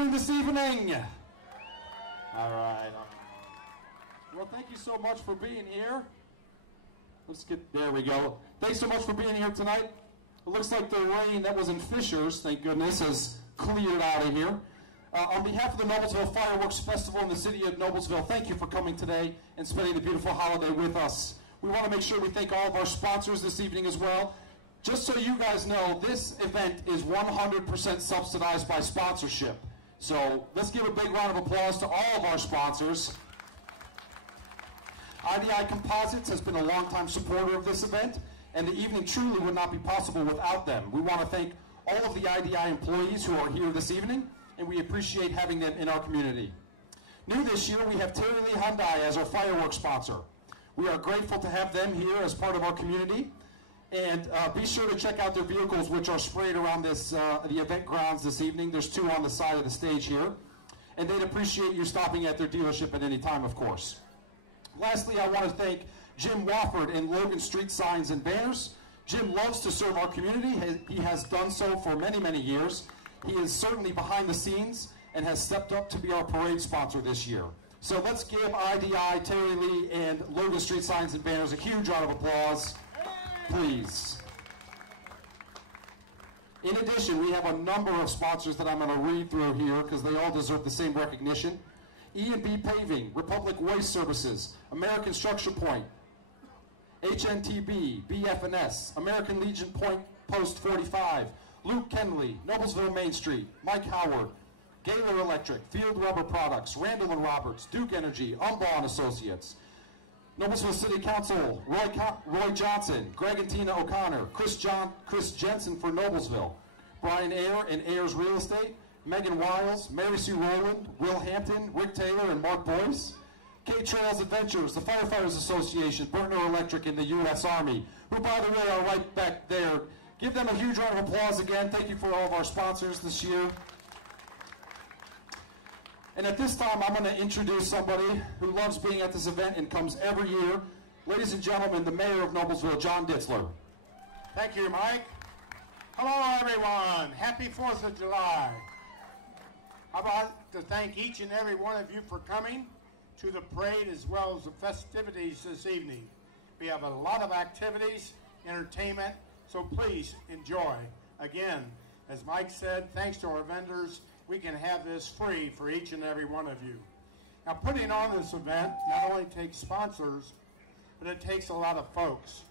doing this evening? All right. Well, thank you so much for being here. There we go. Thanks so much for being here tonight. It looks like the rain that was in Fishers, thank goodness, has cleared out of here. On behalf of the Noblesville Fireworks Festival in the city of Noblesville, thank you for coming today and spending the beautiful holiday with us. We want to make sure we thank all of our sponsors this evening as well. Just so you guys know, this event is 100% subsidized by sponsorship. So let's give a big round of applause to all of our sponsors. IDI Composites has been a longtime supporter of this event, and the evening truly would not be possible without them. We want to thank all of the IDI employees who are here this evening, and we appreciate having them in our community. New this year, we have Terry Lee Hyundai as our fireworks sponsor. We are grateful to have them here as part of our community, and be sure to check out their vehicles, which are sprayed around this the event grounds this evening. There's 2 on the side of the stage here, and they'd appreciate you stopping at their dealership at any time, of course. Lastly, I want to thank Jim Wofford and Logan Street Signs and Banners. Jim loves to serve our community. He has done so for many, many years. He is certainly behind the scenes and has stepped up to be our parade sponsor this year. So let's give IDI, Terry Lee, and Logan Street Signs and Banners a huge round of applause, please. In addition, we have a number of sponsors that I'm going to read through here because they all deserve the same recognition. E&B Paving, Republic Waste Services, American Structure Point, HNTB, BF&S, American Legion Point Post 45, Luke Kenley, Noblesville Main Street, Mike Howard, Gaylor Electric, Field Rubber Products, Randall and Roberts, Duke Energy, Umbaugh & Associates, Noblesville City Council, Roy Johnson, Greg and Tina O'Connor, Chris Jensen for Noblesville, Brian Ayer and Ayers Real Estate, Megan Wiles, Mary Sue Rowland, Will Hampton, Rick Taylor, and Mark Boyce, K-Trails Adventures, the Firefighters Association, Burtner Electric, and the U.S. Army, who, by the way, are right back there. Give them a huge round of applause again. Thank you for all of our sponsors this year. And at this time, I'm going to introduce somebody who loves being at this event and comes every year. Ladies and gentlemen, the Mayor of Noblesville, John Ditzler. Thank you, Mike. Hello, everyone. Happy 4th of July. I want to thank each and every one of you for coming to the parade as well as the festivities this evening. We have a lot of activities, entertainment, so please enjoy. Again, as Mike said, thanks to our vendors, we can have this free for each and every one of you. Now, putting on this event not only takes sponsors, but it takes a lot of folks.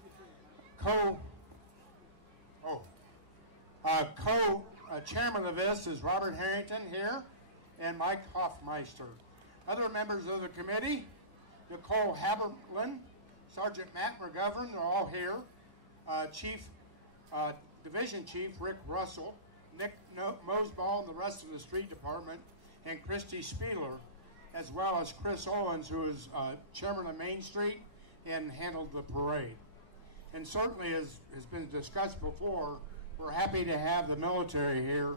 Co-chairman of this is Robert Harrington here, and Mike Hoffmeister. Other members of the committee, Nicole Haberlin, Sergeant Matt McGovern, are all here. Division Chief Rick Russell, Nick Moseball, and the rest of the street department, and Christy Spieler, as well as Chris Owens, who is chairman of Main Street and handled the parade. And certainly, as has been discussed before, we're happy to have the military here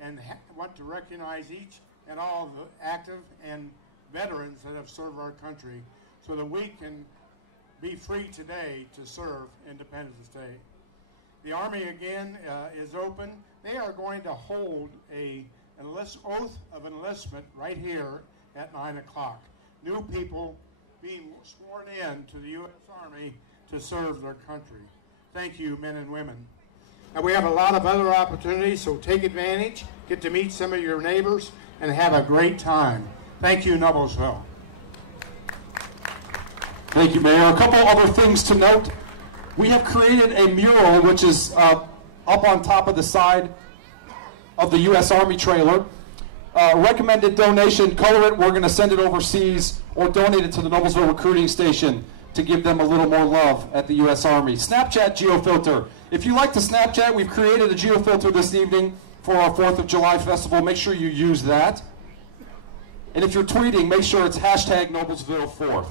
and want to recognize each and all of the active and veterans that have served our country so that we can be free today to serve Independence Day. The Army, again, is open. They are going to hold an oath of enlistment right here at 9 o'clock. New people being sworn in to the U.S. Army to serve their country. Thank you, men and women. And we have a lot of other opportunities, so take advantage, get to meet some of your neighbors, and have a great time. Thank you, Noblesville. Thank you, Mayor. A couple other things to note. We have created a mural which is up on top of the side of the U.S. Army trailer. Recommended donation, color it, we're going to send it overseas, or donate it to the Noblesville Recruiting Station to give them a little more love at the U.S. Army. Snapchat geofilter. If you like to Snapchat, we've created a geofilter this evening for our 4th of July festival. Make sure you use that. And if you're tweeting, make sure it's hashtag Noblesville4th.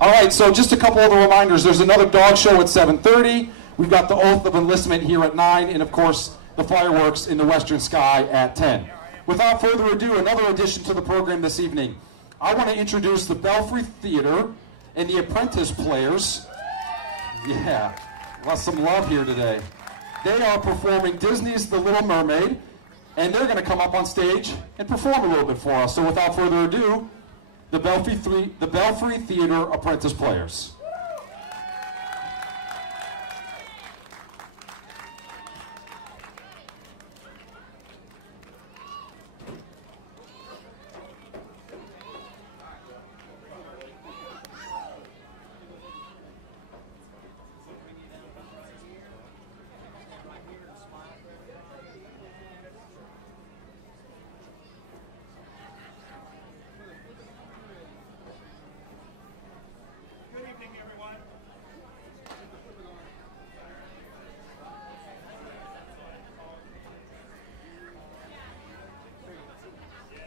All right, so just a couple other reminders. There's another dog show at 7:30. We've got the Oath of Enlistment here at 9, and of course, the fireworks in the Western Sky at 10. Without further ado, another addition to the program this evening. I want to introduce the Belfry Theater and the Apprentice players. Yeah, got some love here today. They are performing Disney's The Little Mermaid, and they're going to come up on stage and perform a little bit for us. So without further ado, the Belfry Theater Apprentice Players.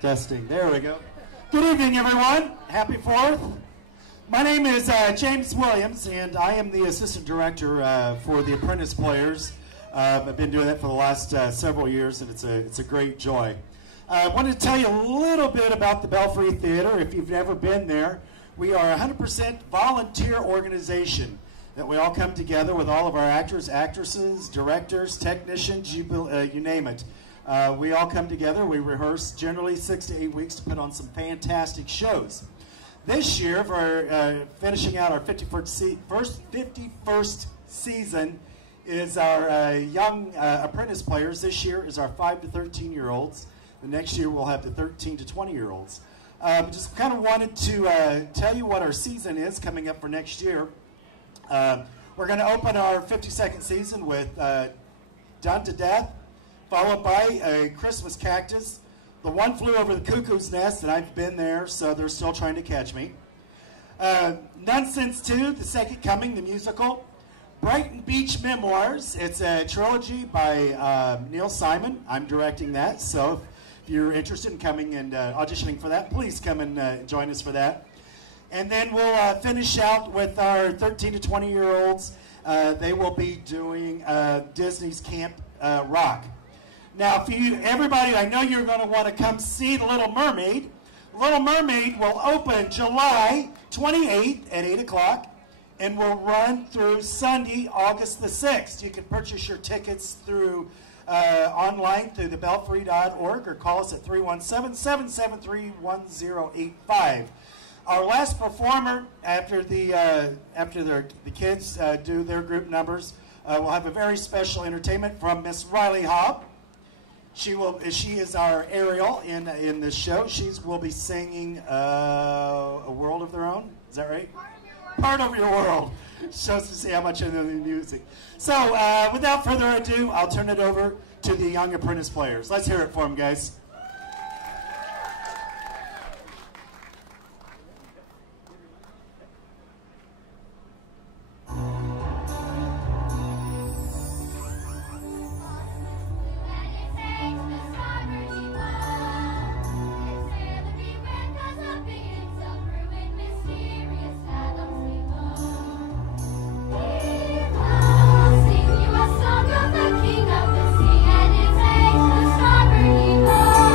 Testing. There we go. Good evening, everyone. Happy 4th. My name is James Williams, and I am the Assistant Director for the Apprentice Players. I've been doing that for the last several years, and it's a great joy. I wanted to tell you a little bit about the Belfry Theater. If you've never been there, we are a 100% volunteer organization that we all come together with all of our actors, actresses, directors, technicians, you name it. We all come together. We rehearse generally 6 to 8 weeks to put on some fantastic shows. This year, for finishing out our 51st season, is our young apprentice players. This year is our 5 to 13-year-olds. The next year we'll have the 13 to 20-year-olds. Just kind of wanted to tell you what our season is coming up for next year. We're going to open our 52nd season with Done to Death, followed by a Christmas Cactus, The One Flew Over the Cuckoo's Nest, and I've been there, so they're still trying to catch me. Nonsense 2, The Second Coming, the musical. Brighton Beach Memoirs, it's a trilogy by Neil Simon. I'm directing that, so if you're interested in coming and auditioning for that, please come and join us for that. And then we'll finish out with our 13 to 20-year-olds. They will be doing Disney's Camp Rock. Now, everybody, I know you're going to want to come see The Little Mermaid. Little Mermaid will open July 28th at 8 o'clock and will run through Sunday, August the 6th. You can purchase your tickets through online through thebelfry.org or call us at 317-773-1085. Our last performer, after the kids do their group numbers, we'll have a very special entertainment from Miss Riley Hobb. She is our Ariel in this show. She will be singing A World of Their Own. Is that right? Part of Your World. Shows to see how much I know the music. So without further ado, I'll turn it over to the young apprentice players. Let's hear it for them, guys. Sing you a song of the King of the Sea, and it takes the starboard evil.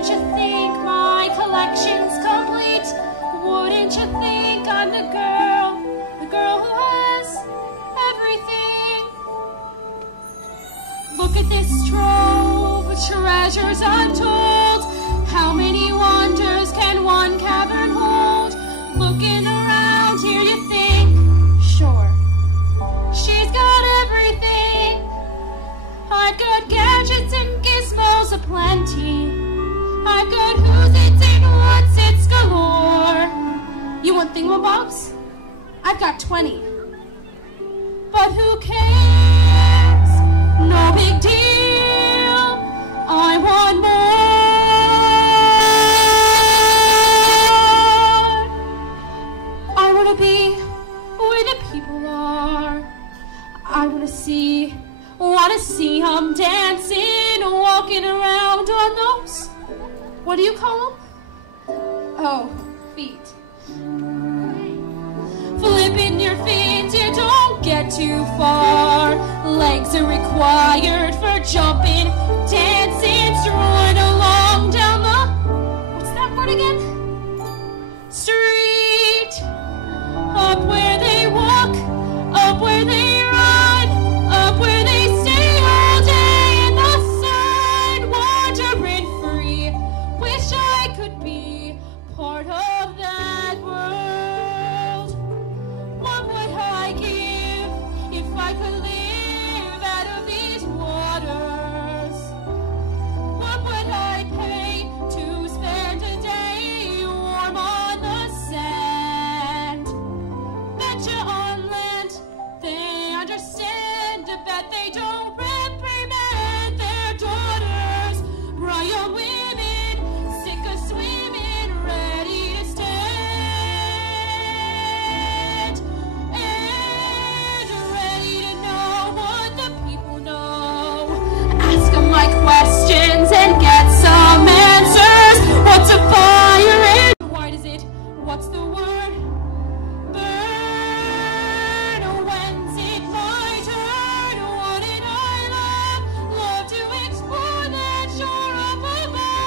Wouldn't you think my collection's complete? Wouldn't you think I'm the girl who has everything? Look at this trove of treasures untold. How many wonders can one cavern hold? Looking around here you think, sure, she's got everything. I've got gadgets and gizmos aplenty. I've got who's it's and what's it's galore. You want thingamabobs? I've got 20. But who cares? No big deal. I want more. I want to be where the people are. I want to see them dancing, walking around on those, what do you call them? Oh, feet. Flipping your feet, you don't get too far. Legs are required for jumping, dancing, strolling along down the, what's that word again? Street. Up where they walk, up where they run, up where they stay all day in the sun, wandering free. Wish I could be part of that world. What would I give if I could live out of these waters? What would I pay to spend a day warm on the sand? Betcha on land, they understand that they don't reprimand their daughters. Royal women, sick of swimming, ready to stand, and ready to know what the people know. Ask them my questions and get some answers. What's a fire and why does it? What's the word? Burn. When's it my turn? Wouldn't I love to explore that shore up above,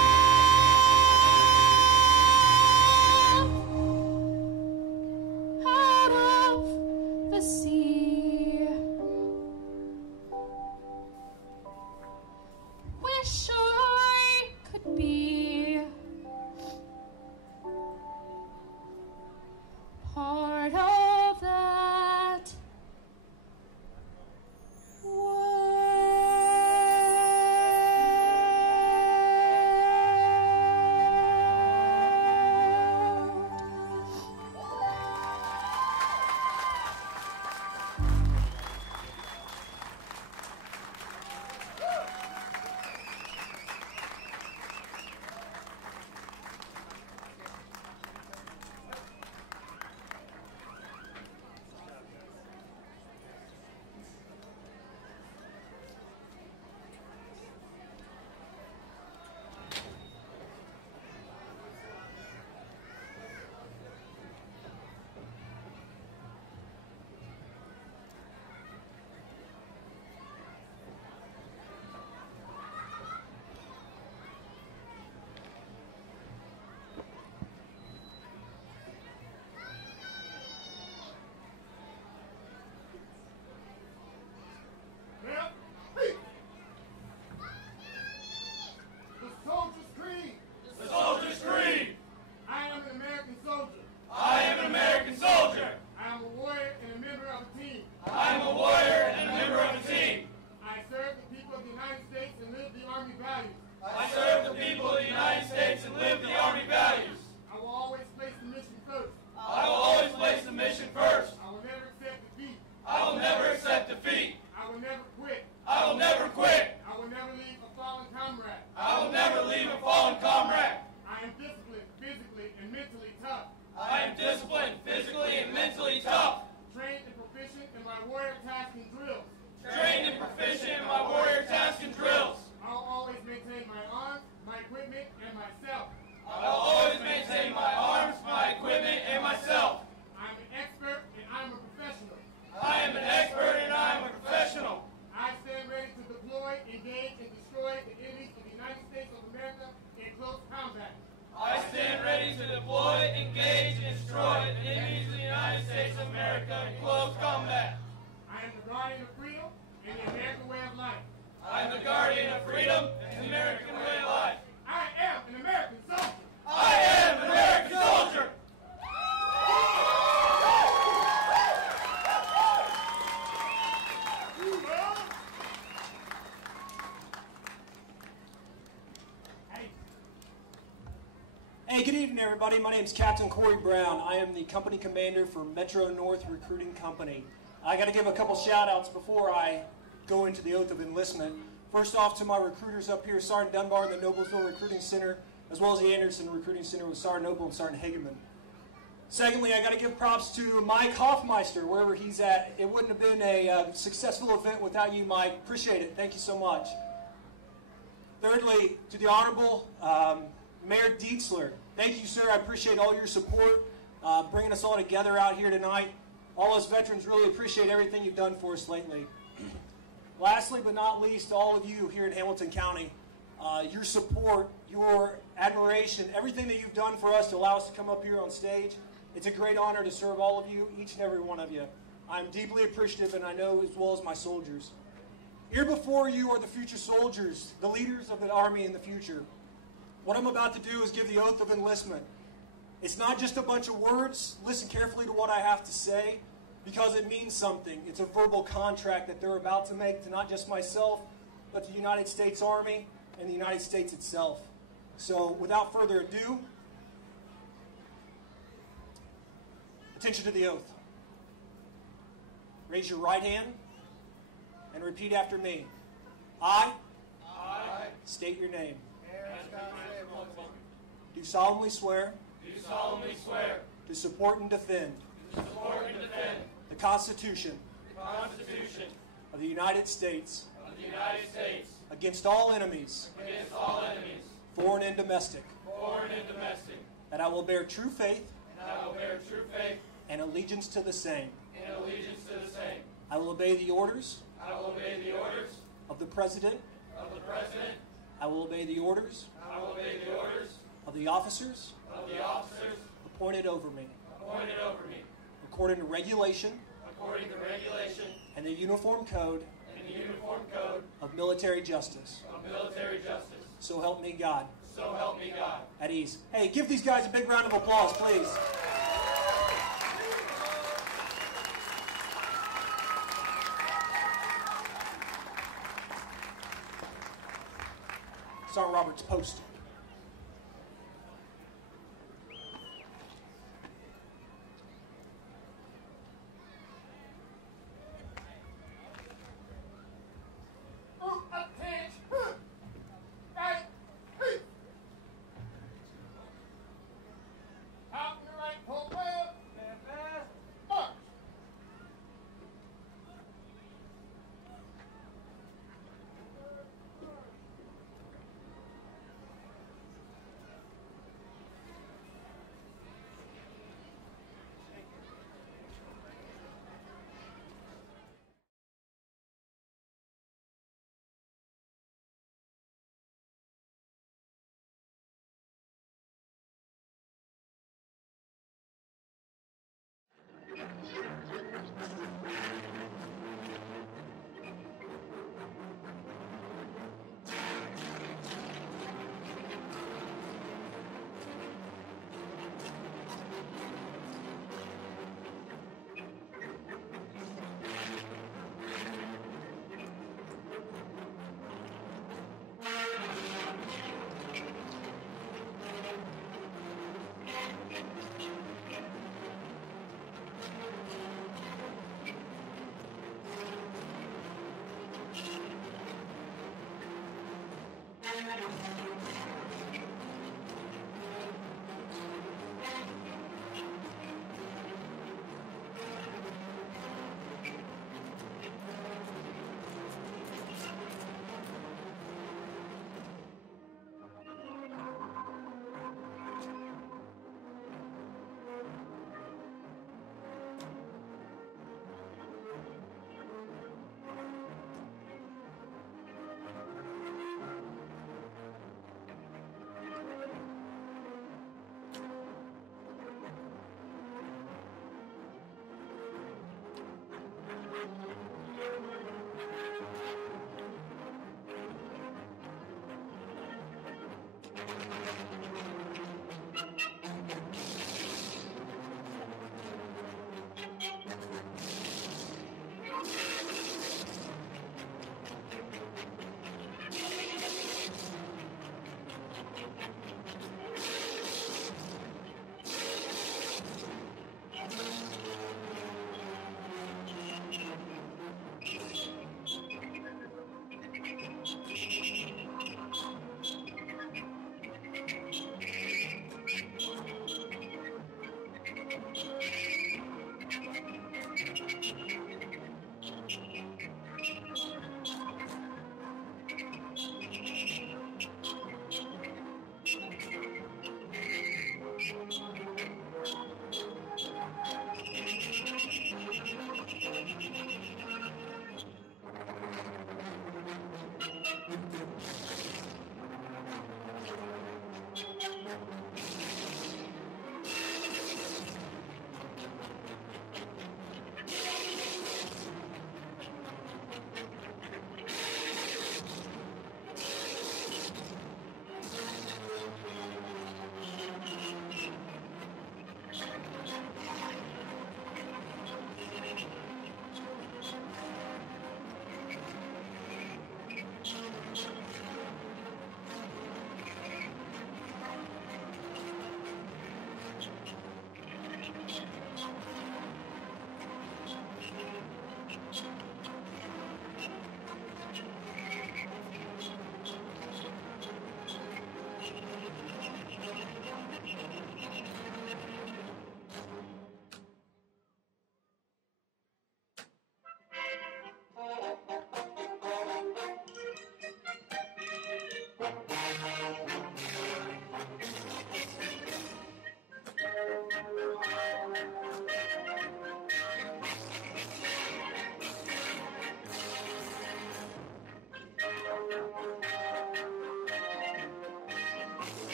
out of the sea. Wish I could be part of that engage and destroy the enemies of the United States of America in close Hey, good evening, everybody. My name is Captain Corey Brown. I am the company commander for Metro North Recruiting Company. I got to give a couple shout-outs before I go into the oath of enlistment. First off, to my recruiters up here, Sergeant Dunbar in the Noblesville Recruiting Center, as well as the Anderson Recruiting Center with Sergeant Opal and Sergeant Hageman. Secondly, I got to give props to Mike Hoffmeister, wherever he's at. It wouldn't have been a successful event without you, Mike. Appreciate it. Thank you so much. Thirdly, to the Honorable Mayor Dietzler. Thank you, sir. I appreciate all your support, bringing us all together out here tonight. All us veterans really appreciate everything you've done for us lately. Lastly, but not least, all of you here in Hamilton County, your support, your admiration, everything that you've done for us to allow us to come up here on stage. It's a great honor to serve all of you, each and every one of you. I'm deeply appreciative, and I know as well as my soldiers. Here before you are the future soldiers, the leaders of the Army in the future. What I'm about to do is give the oath of enlistment. It's not just a bunch of words. Listen carefully to what I have to say, because it means something. It's a verbal contract that they're about to make to not just myself, but the United States Army and the United States itself. So without further ado, attention to the oath. Raise your right hand and repeat after me. I state your name. Do solemnly swear. To support and defend. The Constitution. Of the United States. Against all enemies. Foreign and domestic. That I will bear true faith. And allegiance to the same. I will obey the orders. Of the President. I will obey the orders. Of the officers. Appointed over me. According to regulation. And the Uniform Code. Of military justice. So help me God. At ease. Hey, give these guys a big round of applause, please. Sergeant Roberts, post.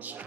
Yes, it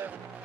is.